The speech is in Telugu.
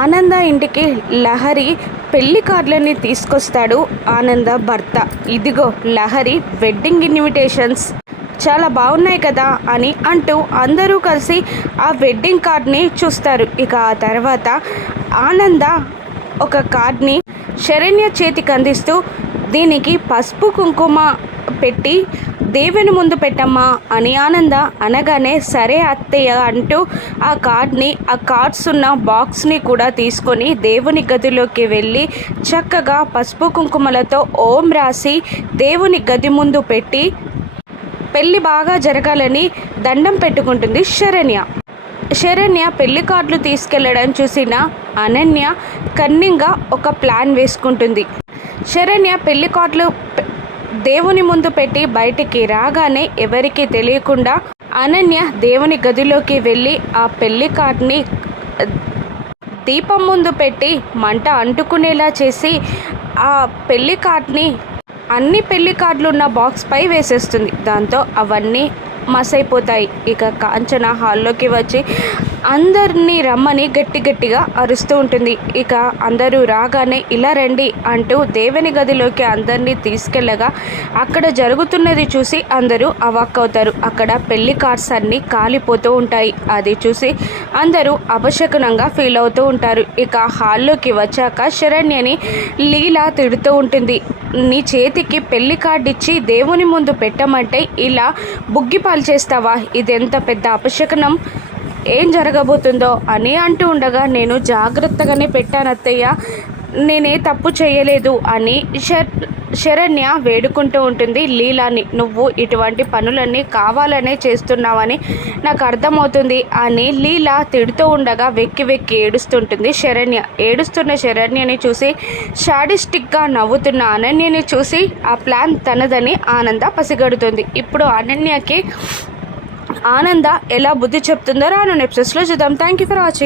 ఆనంద ఇంటికి లహరి పెళ్ళి కార్డులని తీసుకొస్తాడు ఆనంద భర్త. ఇదిగో లహరి వెడ్డింగ్ ఇన్విటేషన్స్. చాలా బాగున్నాయి కదా అని అంటూ అందరూ కలిసి ఆ వెడ్డింగ్ కార్డ్ని చూస్తారు. ఇక ఆ తర్వాత ఆనంద ఒక కార్డ్ని శరణ్య చేతికి అందిస్తూ దీనికి పసుపు కుంకుమ పెట్టి దేవుని ముందు పెట్టమ్మా అని ఆనంద అనగానే సరే అత్తయ్య అంటూ ఆ కార్డ్ని ఆ కార్డ్స్ ఉన్న బాక్స్ని కూడా తీసుకొని దేవుని గదిలోకి వెళ్ళి చక్కగా పసుపు కుంకుమలతో ఓం రాసి దేవుని గది ముందు పెట్టి పెళ్ళి బాగా జరగాలని దండం పెట్టుకుంటుంది శరణ్య. శరణ్య పెళ్ళి కార్డులు తీసుకెళ్ళడం చూసిన అనన్య కన్నింగా ఒక ప్లాన్ వేసుకుంటుంది. శరణ్య పెళ్ళి కార్డులు దేవుని ముందు పెట్టి బయటికి రాగానే ఎవరికీ తెలియకుండా అనన్య దేవుని గదిలోకి వెళ్ళి ఆ పెళ్ళి కార్డ్ని దీపం ముందు పెట్టి మంట అంటుకునేలా చేసి ఆ పెళ్ళి కార్డ్ని అన్ని పెళ్ళి కార్డులు ఉన్న బాక్స్ పై వేసేస్తుంది. దాంతో అవన్నీ మసైపోతాయి. ఇక కాంచన హాల్లోకి వచ్చి అందరినీ రమ్మని గట్టి గట్టిగా అరుస్తూ ఉంటుంది. ఇక అందరూ రాగానే ఇలా రండి అంటూ దేవుని గదిలోకి అందరినీ తీసుకెళ్ళగా అక్కడ జరుగుతున్నది చూసి అందరూ అవాక్కవుతారు అక్కడ పెళ్ళి కార్డ్స్ అన్నీ కాలిపోతూ ఉంటాయి. అది చూసి అందరూ అపశకునంగా ఫీల్ అవుతూ ఉంటారు. ఇక హాల్లోకి వచ్చాక శరణ్యని లీలా తిడుతూ ఉంటుంది. నీ చేతికి పెళ్ళి కార్డు ఇచ్చి దేవుని ముందు పెట్టమంటే ఇలా బుగ్గిపాలు చేస్తావా? ఇదెంత పెద్ద అపశకనం? ఏం జరగబోతుందో అని అంటూ ఉండగా నేను జాగ్రత్తగానే పెట్టాను అత్తయ్య. నేనే తప్పు చేయలేదు అని శరణ్య వేడుకుంటూ ఉంటుంది. లీలాని నువ్వు ఇటువంటి పనులన్నీ కావాలనే చేస్తున్నావని నాకు అర్థమవుతుంది అని లీలా తిడుతూ ఉండగా వెక్కి వెక్కి ఏడుస్తుంటుంది. శరణ్య ఏడుస్తున్న శరణ్యని చూసి షాడిస్టిక్గా నవ్వుతున్న అనన్యని చూసి ఆ ప్లాన్ తనదని ఆనంద పసిగడుతుంది. ఇప్పుడు అనన్యకి ఆనంద ఎలా బుద్ధి చెప్తుందో రాను నెప్సెస్లో చూద్దాం. Thank you for watching